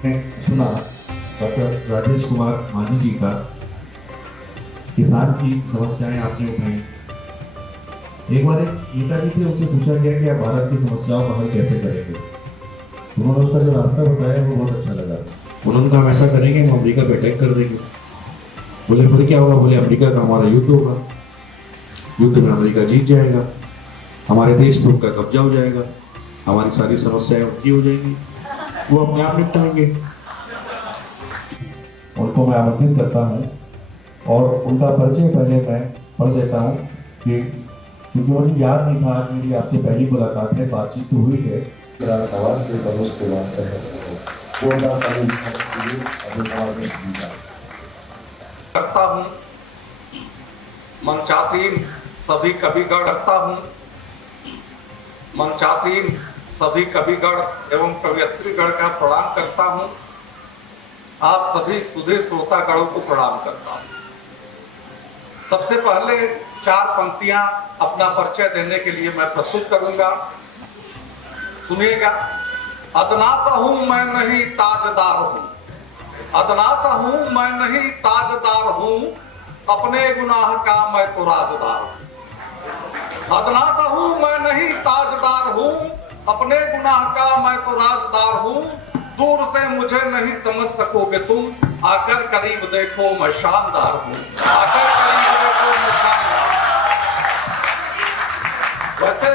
सुना डॉक्टर राजेश कुमार मांझी जी का किसान की समस्याएं आपने उठाई। एक बार एक नेताजी थे, उनसे पूछा गया कि आप भारत की समस्याओं का हल कैसे करेंगे। उन्होंने उसका जो रास्ता बताया वो बहुत अच्छा लगा। उन्होंने कहा हम ऐसा करेंगे, हम अमेरिका पे अटैक कर देंगे। बोले फिर क्या होगा? बोले अमेरिका का हमारा युद्ध होगा, युद्ध में अमेरिका जीत जाएगा, हमारे देश पे उनका कब्जा हो जाएगा, हमारी सारी समस्याएं उनकी हो जाएंगी, वो अपने आप निपटाएंगे। उनको मैं आमंत्रित करता हूँ और उनका परिचय पहले मैं पढ़ देता हूँ कि क्योंकि मुझे याद नहीं था, आज मेरी आपसे पहली मुलाकात है, बातचीत तो हुई है। करता हूँ मंचासीन सभी कविगण करता हूँ मंचासीन सभी कविगण एवं कवयित्रीगण का प्रणाम करता हूँ। आप सभी सुधे श्रोतागणों को प्रणाम करता हूँ। सबसे पहले 4 पंक्तियां अपना परिचय देने के लिए मैं प्रस्तुत करूंगा, सुनिएगा। अदनासा हूं मैं नहीं ताजदार हूं, अदनासा हूं मैं नहीं ताजदार हूं, अपने गुनाह का मैं तो राजदार हूं। अदनासा हूं मैं नहीं ताजदार हूं, अपने गुनाह का मैं तो राजदार हूं। दूर से मुझे नहीं समझ सकोगे तुम, आकर करीब देखो मैं शानदार हूं, आकर करीब देखो मैं शानदार। वैसे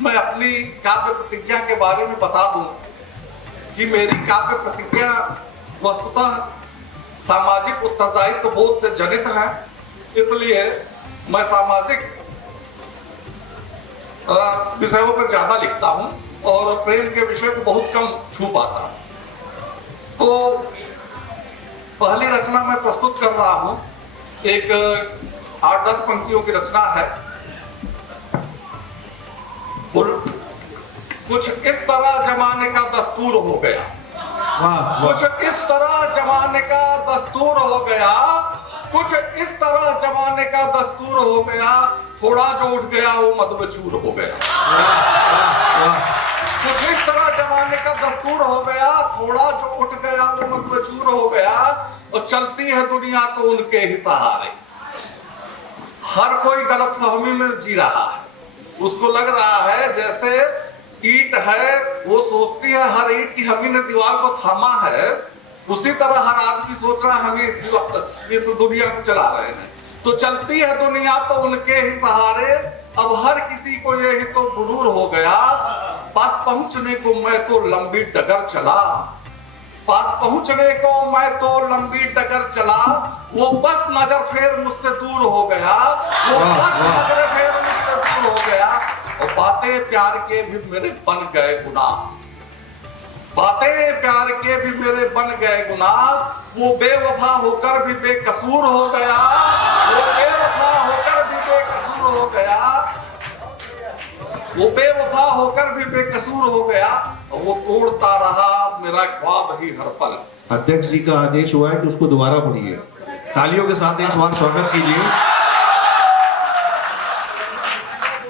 मैं अपनी काव्य प्रतिज्ञा के बारे में बता दूं कि मेरी काव्य प्रतिज्ञा वस्तुतः सामाजिक उत्तरदायित्व बोध से जनित है। इसलिए मैं सामाजिक विषयों पर ज्यादा लिखता हूं और प्रेम के विषय को बहुत कम छू पाता हूं। तो पहली रचना मैं प्रस्तुत कर रहा हूं, एक 8-10 पंक्तियों की रचना है। कुछ इस तरह जमाने का दस्तूर हो गया, कुछ इस तरह जमाने का दस्तूर हो गया, कुछ इस तरह जमाने का दस्तूर हो गया, थोड़ा जो उठ गया वो मदबचूर हो गया। कुछ इस तरह जमाने का दस्तूर हो गया, थोड़ा जो उठ गया वो मदबचूर हो गया, और चलती है दुनिया तो उनके ही सहारे। हर कोई गलतफहमी में जी रहा है, उसको लग रहा है जैसे ईंट है, वो सोचती है हर ईंट की हमी ने दीवार को थामा है, उसी तरह हर आदमी सोच रहा है हम इस दुनिया को चला रहे हैं। तो चलती है दुनिया तो उनके ही सहारे, अब हर किसी को यही तो गुरूर हो गया। पास पहुंचने को मैं तो लंबी डगर चला, पास पहुंचने को मैं तो लंबी डगर चला, वो बस नजर फेर मुझसे दूर हो गया, वो बस नजर फेर मुझसे दूर हो गया। और बातें प्यार के भी मेरे बन गए गुनाह, बातें प्यार के भी मेरे बन गए गुनाह, वो बेवफा होकर भी बेकसूर हो गया, वो बेवफा होकर भी बेकसूर हो गया, वो बेवफा होकर भी बेकसूर हो गया, और वो तोड़ता रहा मेरा ख्वाब ही हर पल। अध्यक्ष जी का आदेश हुआ है कि उसको दोबारा पढ़िए। तालियों के साथ एक बार स्वागत कीजिए।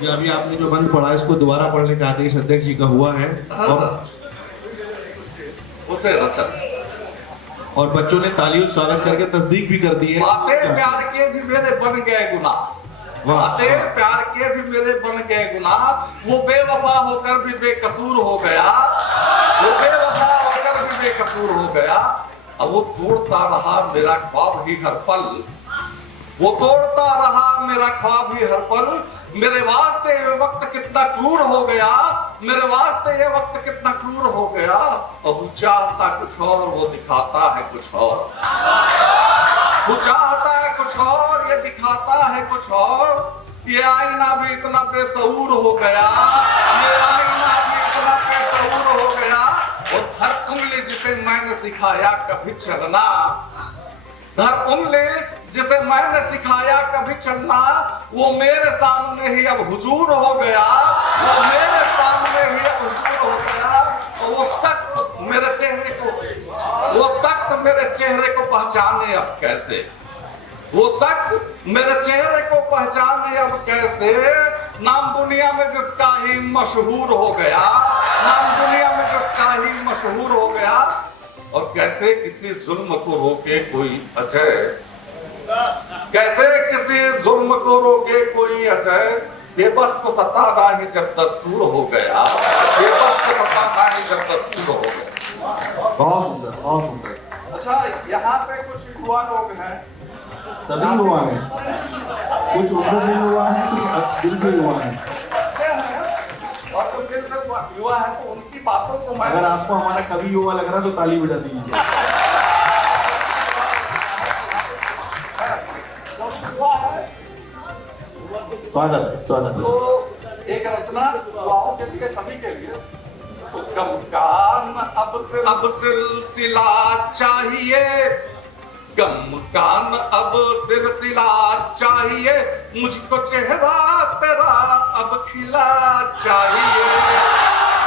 ये अभी आपने जो बंद पढ़ा है इसको दोबारा पढ़ने का आदेश अध्यक्ष जी का हुआ है। और बच्चों ने तालियों स्वागत करके तस्दीक भी कर दी है। बातें प्यार के भी मेरे बन गए गुनाह, बातें प्यार के भी मेरे बन गए गुनाह, वो बेवफा होकर भी बेकसूर हो गया, वो बेवफा होकर भी बेकसूर हो गया, अब वो तोड़ता रहा मेरा ख्वाब ही हर पल, वो तोड़ता रहा मेरा ख्वाब ही हर पल। मेरे वास्ते ये वक्त कितना क्रूर हो गया, मेरे वास्ते ये वक्त कितना क्रूर हो गया, और वो चाहता कुछ और वो दिखाता है कुछ और, वो चाहता है कुछ और ये दिखाता है कुछ और। ये आईना भी इतना बेसऊर हो गया, ये आईना भी इतना बेसऊर हो गया, और धर उंगली जिसे मैंने सिखाया कभी चलना, धर उंगली जिसे मैंने सिखाया कभी चलना, वो मेरे सामने ही अब हुजूर हो गया, वो मेरे सामने ही अब हुजूर हो गया। और वो शख्स मेरे चेहरे को, वो शख्स मेरे चेहरे को पहचाने अब कैसे, वो शख्स मेरे चेहरे को पहचाने अब कैसे। नाम दुनिया में जिसका ही मशहूर हो गया, नाम दुनिया में जिसका ही मशहूर हो गया, और कैसे किसी जुल्म को रोके कोई अजय, कैसे किसी जुल्म को रोके कोई अजय, बेबस को सताना ही जब दस्तूर हो गया, बेबस को सताना ही जब दस्तूर हो गया। बहुत सुंदर, बहुत सुंदर। अच्छा, यहाँ पे कुछ युवा लोग हैं, सभी हुआ है, कुछ उम्र से हुआ है, कुछ दिल से हुआ है। और जो दिल से युवा है तो उनकी बातों को मैं, अगर आपको हमारा कवि युवा लग रहा है तो ताली बजा दीजिए। स्वागत है, स्वागत है। तो एक रचना युवाओं के लिए, सभी के लिए, तो कम कान अब सिलसिला चाहिए, कम कान अब सिलसिला चाहिए, मुझको चेहरा तेरा अब खिला चाहिए,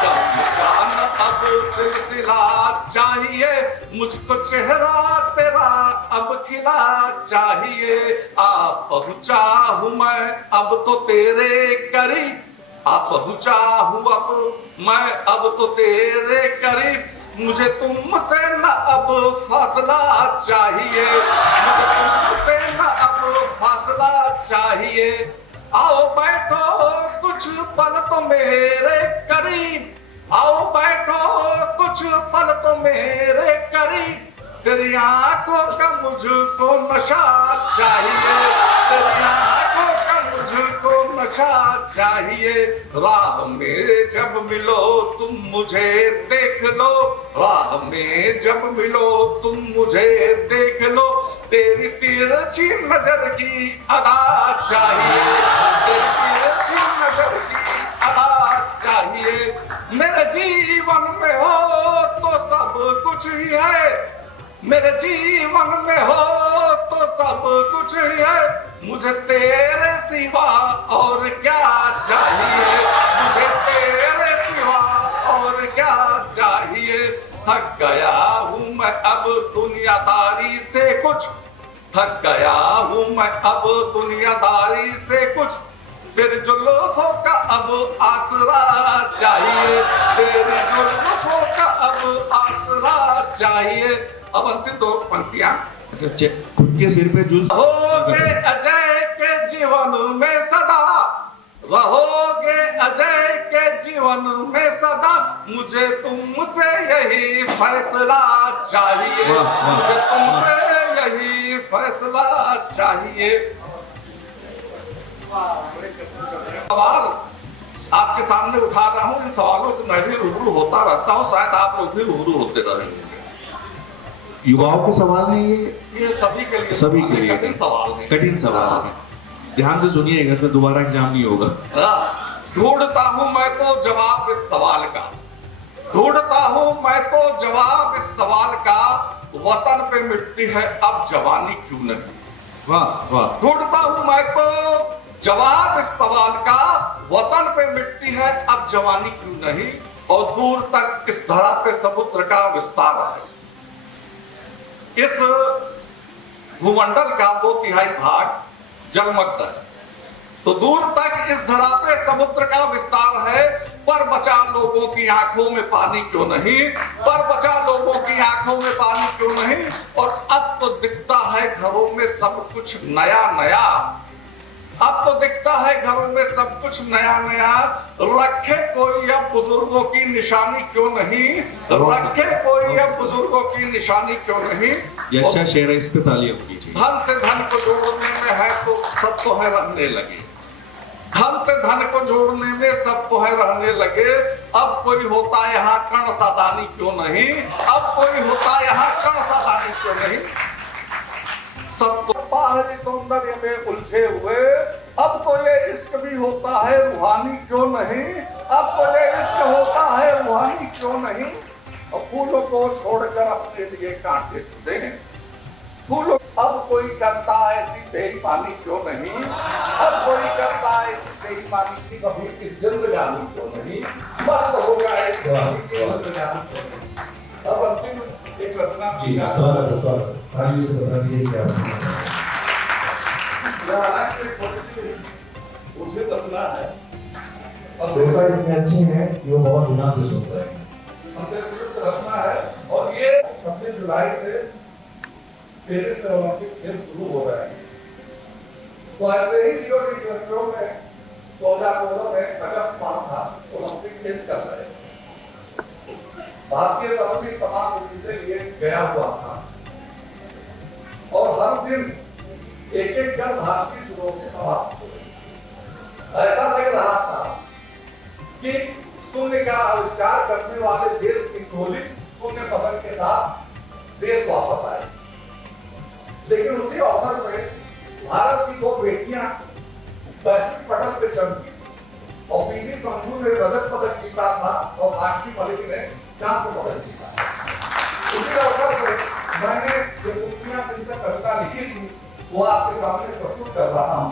कम कान अब सिलसिला चाहिए, मुझको चेहरा तेरा अब खिला चाहिए। आ पहुंचा हूं मैं अब तो तेरे करीब, आ पहुंचा हूं अब मैं अब तो तेरे करीब, मुझे तुमसे न अब फासला चाहिए, मुझे तुमसे न अब फासला चाहिए। आओ बैठो कुछ पल तो मेरे करीब, आओ बैठो कुछ पल तो मेरे करीब, तेरी आंखों का मुझको नशा चाहिए, तेरी आंखों का मुझको नशा चाहिए। राह में जब मिलो तुम मुझे देख लो, राह में जब मिलो तुम मुझे देख लो, तेरी तिरछी नजर की अदा चाहिए, तेरी तिरछी नजर की अदा चाहिए। मेरे जीवन में हो तो सब कुछ ही है, मेरे जीवन में हो तो सब कुछ ही है, मुझे तेरे सिवा और क्या चाहिए, मुझे तेरे सिवा और क्या चाहिए। थक गया हूं मैं अब दुनियादारी से कुछ, थक गया हूं मैं अब दुनियादारी से कुछ, तेरे जुल्फों का अब आसरा चाहिए, तेरे जुल्फों का अब आसरा चाहिए। अब अंतिम दो पंक्तियां। खुद के सिर पे जुल्फ रहोगे अजय के जीवन में सदा, रहोगे अजय के जीवन में सदा, मुझे तुमसे यही फैसला चाहिए, मुझे तुमसे यही फैसला चाहिए। सवाल आपके सामने उठा रहा हूं, इन सवालों से मैं भी रूबरू होता रहता हूं, शायद आप लोग भी रूबरू होते रहेंगे। युवाओं के सवाल है ये सभी के लिए, सभी के लिए कठिन सवाल है, कठिन सवाल है। ध्यान से सुनिएगा, इसमें दोबारा एग्जाम नहीं होगा। ढूंढता हूं मैं तो जवाब इस सवाल का, ढूंढता हूं मैं तो जवाब इस सवाल का, वतन पे मिटती है अब जवानी क्यों नहीं। वाह वाह। ढूंढता हूं मैं तो जवाब इस सवाल का, वतन पे मिटती है अब जवानी क्यों नहीं, और दूर तक इस धरा पे समुद्र का विस्तार है। इस भूमंडल का 2/3 भाग जलमग्न है, तो दूर तक इस धरा पे समुद्र का विस्तार है, पर बचा लोगों की आंखों में पानी क्यों नहीं, पर बचा लोगों की आंखों में पानी क्यों नहीं। और अब तो दिखता है घरों में सब कुछ नया नया, अब तो दिखता है घरों में सब कुछ नया नया, रखे कोई अब बुजुर्गों की निशानी क्यों नहीं, रखे कोई अब बुजुर्गों की निशानी क्यों नहीं। ये अच्छा शेर है, इस पे तालियां कीजिए। धन से धन को जोड़ने में है तो सब तो है रहने लगे, धन से धन को जोड़ने में सब तो है रहने लगे, अब कोई होता यहाँ कण सादानी क्यों नहीं, अब कोई होता यहाँ कण सादानी क्यों नहीं। सब तो बाहरी सौंदर्य में उलझे हुए, अब तो ये इश्क भी होता है रूहानी क्यों नहीं, अब तो ये इश्क होता है रूहानी क्यों नहीं। और फूलों को छोड़कर अपने लिए कांटे चुने, फूलों अब कोई करता ऐसी बेईमानी क्यों नहीं, अब कोई करता ऐसी बेईमानी की कभी की जिंदगानी क्यों नहीं, मस्त हो गया इस कभी की जिंदगानी क्यों नहीं। अब अंतिम एक रचना जी, स्वागत तालियों से बता दीजिए क्या मुझे रचना है, श्रोता इतने अच्छे हैं कि वो बहुत ध्यान से सुन रहे हैं। संदेश रचना है, और ये जुलाई से पेरिस में ओलंपिक खेल शुरू हो रहे हैं। तो ऐसे ही रियो डी जेनेरो में 2016 में अगस्त माह था, ओलंपिक खेल चल रहे थे। भारतीय दल भी तमाम उम्मीदें लिए गया हुआ था और हर दिन एक एक जन भारतीय चुनौती समाप्त हो गई। ऐसा लग रहा था कि शून्य का आविष्कार करने वाले देश की टोली शून्य पदक के साथ देश वापस आई। लेकिन उसी अवसर पर भारत की दो बेटियां वैश्विक पटल पे चमकी और पीवी संधू ने रजत पदक जीता था और साक्षी मलिक ने कांस्य पदक जीता। उसी अवसर पर मैंने जो कुटिया सिंह की कविता लिखी थी वो आपके सामने प्रस्तुत कर रहा हूं।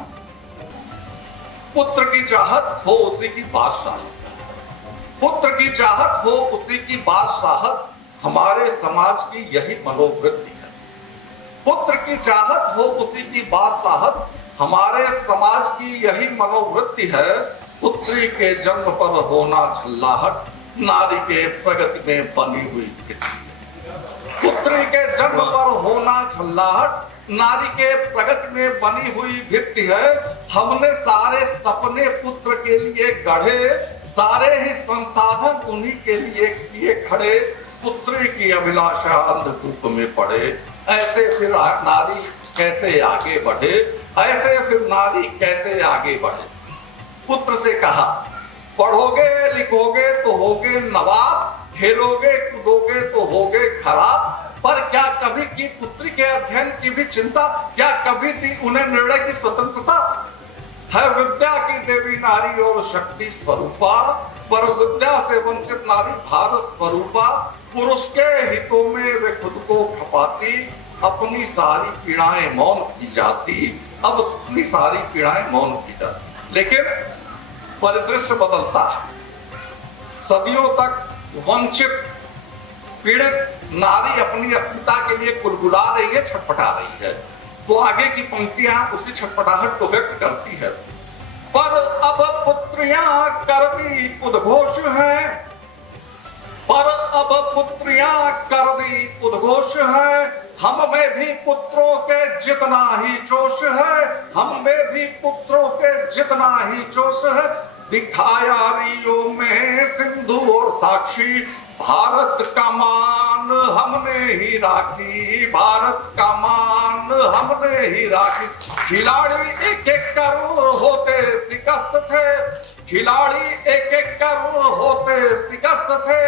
पुत्र की चाहत हो उसी की बादशाहत, पुत्र की चाहत हो उसी की बादशाहत, हमारे समाज की यही मनोवृत्ति है। पुत्र की चाहत हो उसी की बादशाहत, हमारे समाज की यही मनोवृत्ति है। पुत्री के जन्म पर होना झल्लाहट, नारी के प्रगति में बनी हुई कृति। पुत्री के जन्म पर होना झल्लाहट, नारी के प्रगति में बनी हुई भित्ति है। हमने सारे सपने पुत्र के लिए गढ़े, सारे ही संसाधन उन्हीं के लिए किए खड़े। पुत्री की अभिलाषा अंधकूप में पड़े, ऐसे फिर नारी कैसे आगे बढ़े, ऐसे फिर नारी कैसे आगे बढ़े। पुत्र से कहा, पढ़ोगे लिखोगे तो होगे नवाब, खेलोगे कूदोगे तो होगे खराब। पर क्या कभी की पुत्री के अध्ययन की भी चिंता, क्या कभी दी उन्हें निर्णय की स्वतंत्रता? है विद्या की देवी नारी और शक्ति स्वरूपा, पर विद्या से वंचित नारी भारत स्वरूपा। पुरुष के हितों में वे खुद को खपाती, अपनी सारी पीड़ाएं मौन की जाती, अब अपनी सारी पीड़ाएं मौन की जाती। लेकिन परिदृश्य बदलता है। सदियों तक वंचित पीड़ित नारी अपनी अस्मिता के लिए कुलकुला रही है, छटपटा रही है। तो आगे की पंक्तियां उसी छटपटाहट को व्यक्त करती है। पर अब पुत्रियां करदी उद्घोष हैं, पर अब पुत्रियां करदी उद्घोष है, हम में भी पुत्रों के जितना ही जोश है, हम में भी पुत्रों के जितना ही जोश है। दिखाया रियो में सिंधु और साक्षी, भारत का मान हमने ही राखी, भारत का मान हमने ही राखी। खिलाड़ी एक एक करोड़ होते शिकस्त थे, खिलाड़ी एक एक करोड़ होते शिकस्त थे।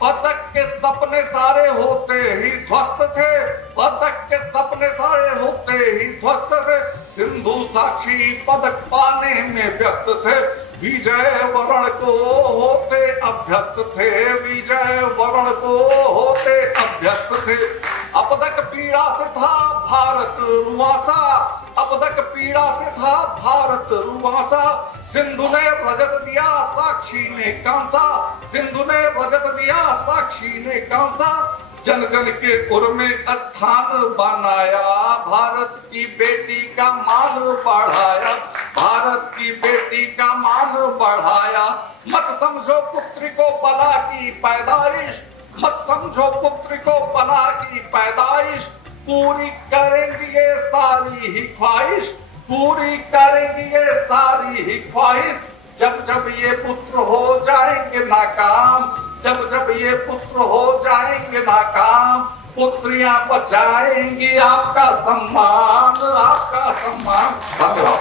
पदक के सपने सारे होते ही ध्वस्त थे, पदक के सपने सारे होते ही ध्वस्त थे। सिंधु साक्षी पदक पाने में व्यस्त थे, विजय वरण को होते अभ्यस्त थे, विजय वरण को होते अभ्यस्त थे। अब तक पीड़ा से था भारत रुआसा, अब तक पीड़ा से था भारत रुआसा। सिंधु ने रजत दिया साक्षी ने कांसा, सिंधु ने रजत दिया साक्षी ने कांसा। जन जन के उर में स्थान बनाया, भारत की बेटी का मान बढ़ाया, भारत की बेटी का मान बढ़ाया। मत समझो पुत्री को बला की पैदाइश, मत समझो पुत्री को बला की पैदाइश। पूरी करेंगी ये सारी ही ख्वाहिश, पूरी करेंगी ये सारी ही ख्वाहिश। जब जब ये पुत्र हो जाएंगे नाकाम, जब जब ये पुत्र हो जाएंगे नाकाम, पुत्रियां बचाएंगी आपका सम्मान, आपका सम्मान। धन्यवाद।